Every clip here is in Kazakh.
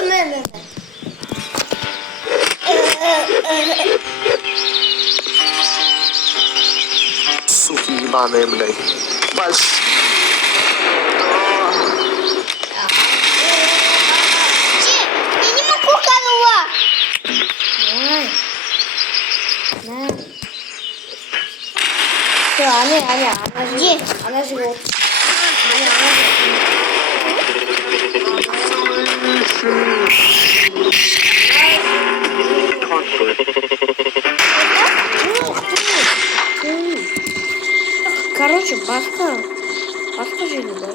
Не. Суки ебаные, блядь. Я не могу корова. Все, она живет. Короче, Баска жили, да?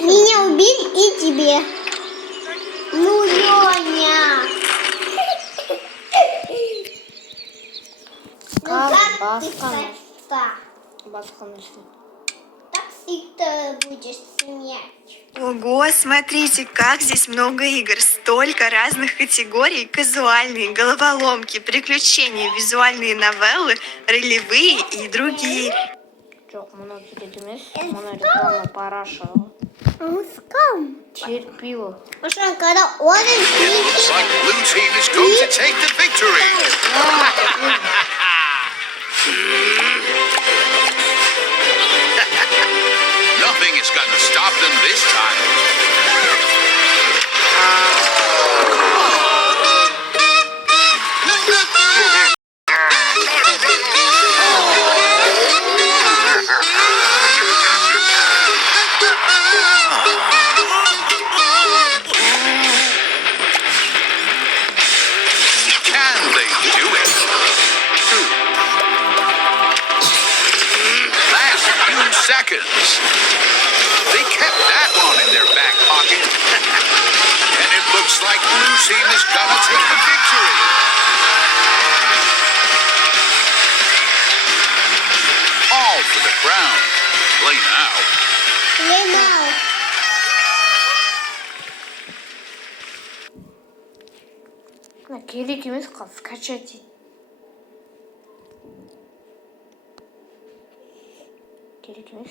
Меня убили и тебе. Ну, Леня. Как Баска? Баска нашли. Так всегда будешь смеять. Ого, смотрите, как здесь много игр, столько разных категорий: казуальные, головоломки, приключения, визуальные новеллы, ролевые и другие. Çok buna tüketimiz, buna reklama paraşa. Мускам. Терпила. Потому когда он Looks like blue team is going to take the victory. Nothing is going to stop them this time. Can they do it? Last few seconds. They kept that one in their back pocket. And it looks like blue team is gonna take the victory. All for the crown. Play now. Лемау. Керек емес қал, скачать дейді. Керек емес.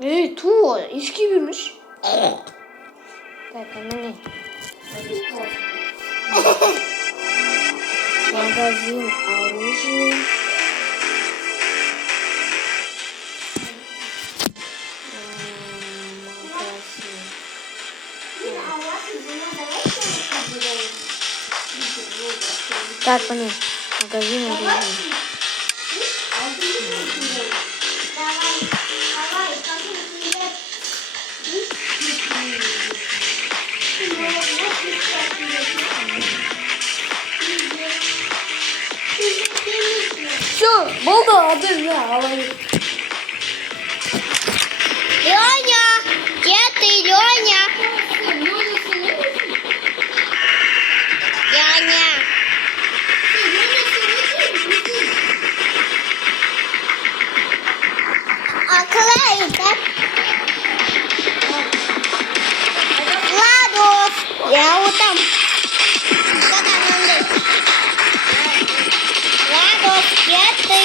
Ей, ту, ешке бермеш. Так, міне. Магазин оружия. Так, блин, магазин оружия. Все, болды, один, да, Леня, где ты, Леня? Леня. А Клей, да? Ладос, я вот там. Ладос, где ты?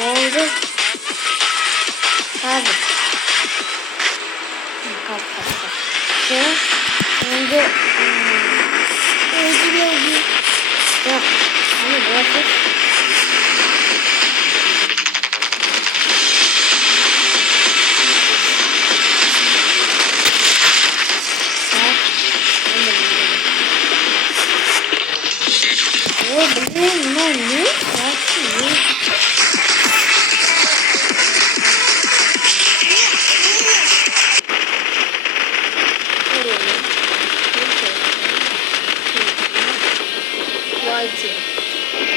Oldu. Hadi. Kalk. Şimdi yok. Hani burası. Блин, ну не красиво.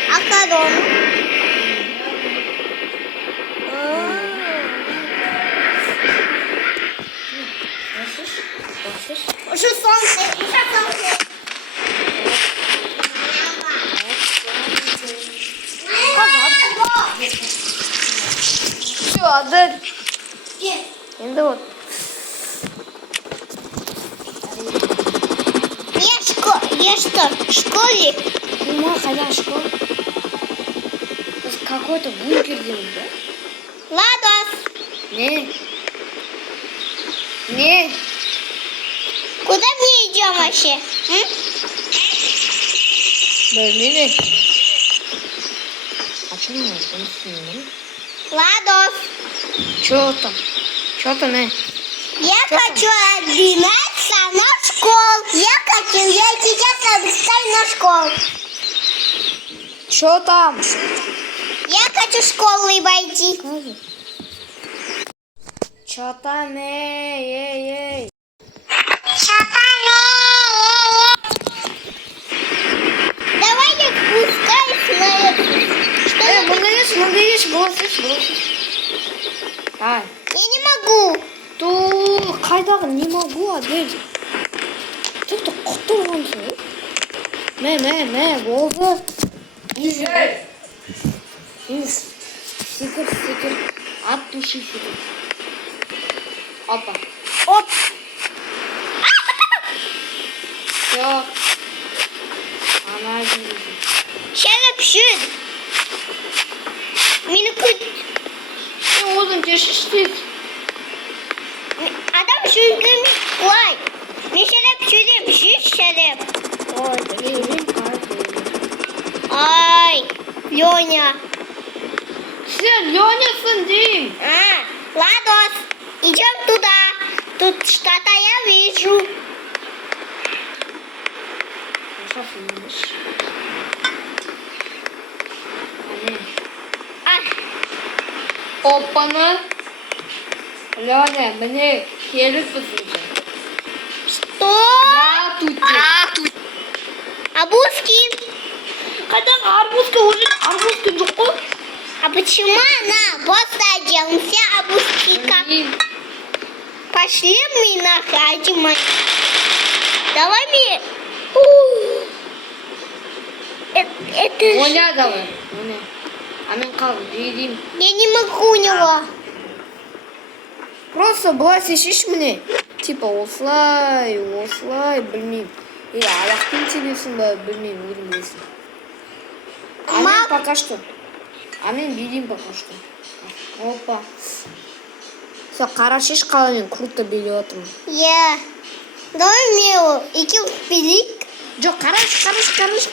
А корона? Уже солнце, уже солнце. Все, отдай. Енді вот. Я что, школьник? Ну, хотя школа. Какой-то бункер делать, да? Ладос, Не. куда мы идем вообще? Бөлмеме. А что мы снимем? Ладос, Что там, я хочу обменяться на школу. Я сейчас обстаю на школу. Что там? Я хочу в школу войти. Что там, эй. Давай я спускаюсь на это. Что Молодец, бросишь. Давай. я не могу. То қайдағы не могу, Адель? Тіпті құттырғансың. Мә, болды. Секір. От души секір. Опа. Оп. Все. Ана дейін. Шәліп жүр. Мені күт. Сен одан тешіштес. Адам жүргім құлай. Мен шәліп жүрем. Жүр шәліп. Ой, блин, Ай, Леня. Сен Ленясың дейін. Ладос, идем туда. Тут что-то я вижу. Сейчас видишь. Опана. Леня, мне херит посмотри. Что? Здравствуйте. Абуски. Когда арбузка уже жоқ қой. А почему она просто оделся, Абуски как? Пошли мы находим. Давай мне. Это ж- Оня давай. Оня. А мен қалып жейдеймін. Я не могу у него. Просто былай шеш міне. Типа осылай, білмеймін. Аяқпен тебесің ба, білмеймін, өзің білесің. А мен пока что. А мен билеймін пока что. Опа. Все, қара шеш қалай мен круто билеп отырмын. Я. Давай мне идем пилик. Жоқ, қараш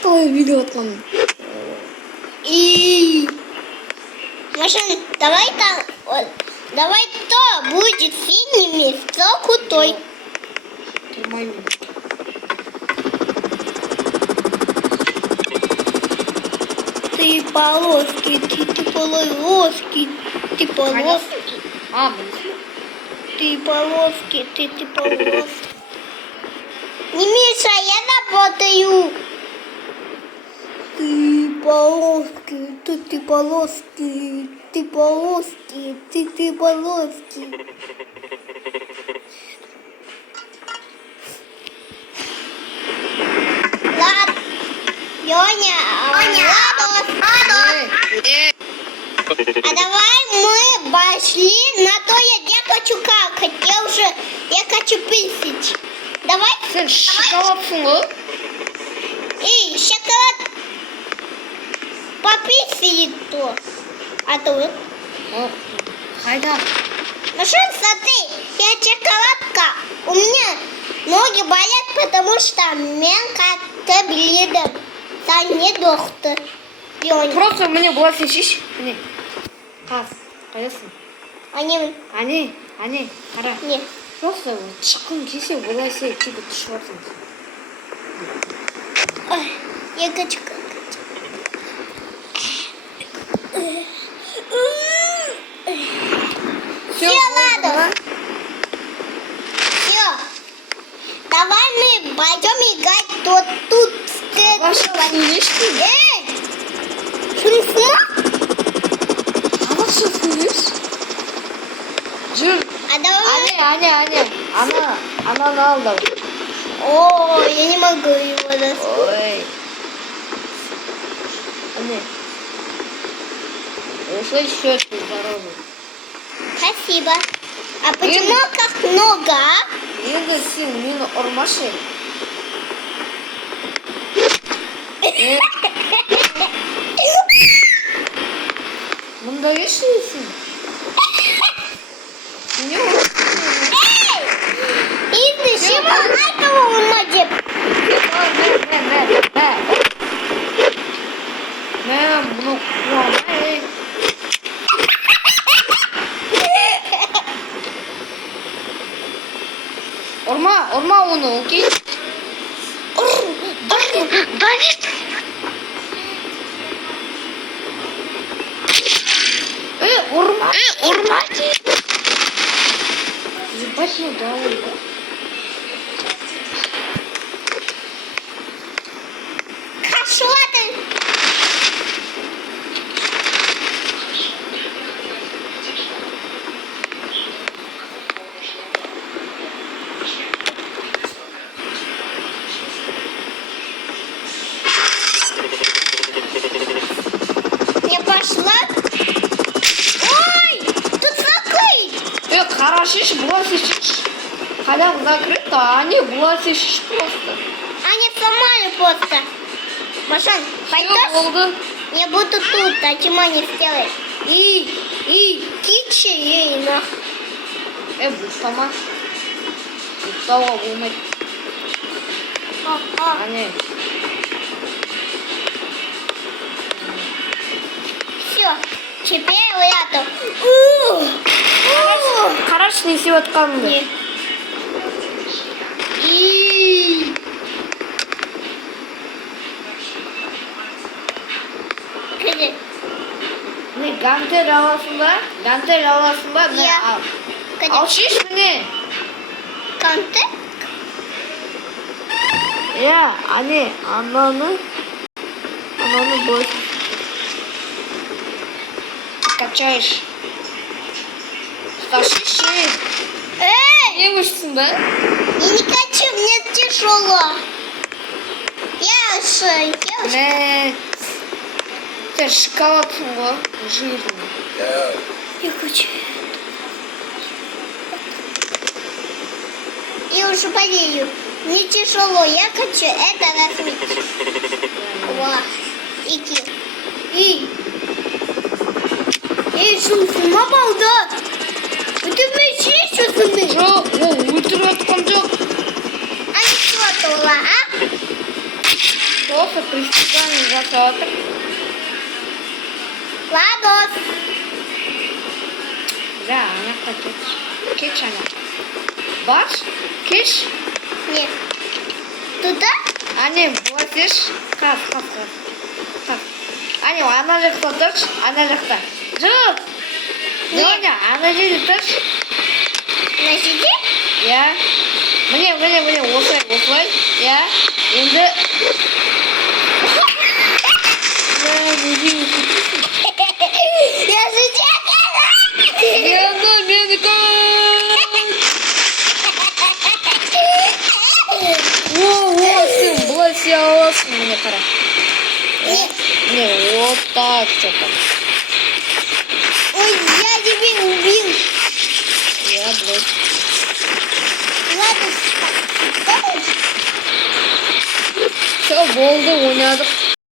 қалай билеп отырмын. И машин, давай там, вот, давай то будет синими, то крутой. Тұрмаймын. Ты полоски, ты полоски, ты полоски, А, білесің? ты полоски, ты полоски. Не мешай, я работаю. Ты полоски, ты полоски, ты полоски, ты полоски. Ладно, Леня, Ладос. А давай мы пошли на то, я хочу какать, я хочу писать. Давай. Сен шоколадсың ғой? Эй, шоколад. Пописает то. А то. Қайда? Ну что, смотри, я шоколадка. У меня ноги болят, потому что мен как-то бледом. Да не доктор. Леня. Просто міне былай шеш. Міне. Қайдасың? Они, қара. не. Просто шыққың келсе былай сен типа түсіп жатсың. Ой, я хочу какать. Все, ладно. Все. Давай мы пойдем играть тут. Ваша нешті? Эй! Шунфу? А вот что слышишь? Жүр. А давай... Ане. Ананы ал давай. Я не могу его достать. Ой. Ане. Ушли счет здоровый. Спасибо. А почему как много? А? Енді сен мені ұрмашы. Мұнда ешейсің? Не ұрмашы. Инна, чего этого умадеп? Мен бұны қуамай. Ұрма оны, окей? Урма. Ебать, ну да, Ольга. Пошла ты. Я пошла. Ой, тут закрыть. Хорошишь, глазишь. Хотя закрыто, а не глазишь просто. Они сломали просто. Машан, пойдешь? Oldu. Я буду тут, а чему не сделай. И кичи ей на. Bu tamam. Mustafa bulmak. Hani. Все, теперь я Қараш не істеп жатқанымды. Не. И Кәде. Міне гантель аласың ба? Міне Иә. ал. Кәде. Ал шеш міне. Канты? Иә, ананы былай качаешь. Тащишь и Эй, не мышцын ба? я не хочу, мне тяжело. Я Міне. Ты шоколадсың ғой, жирный. Я хочу. Я уже болею. Мне тяжело. Я хочу это развить. Ва. Эй, шум, мама, да? Это мечи, что ты? Жоқ, ол өлтіріп жатқан жоқ. А не что было, а? Просто преступление жасап жатыр. Ладос. Да, аяққа кетші ана. Баш, кеш. Нет. Туда? Ане, былай істеші. Қас. Ане, ана жақта тұршы, ана жақта. Жоқ. Жоня, ана жерде тұршы. На сиде? Иә. Міне, осылай. Иә. Енді. Я сейчас. Енді менікі. Сен былай істей аласың, міне қара. Нет. Міне, вот так что-то. Ой, я тебя убил. Иә, былай. Ладос. Все, болды, ойнадық.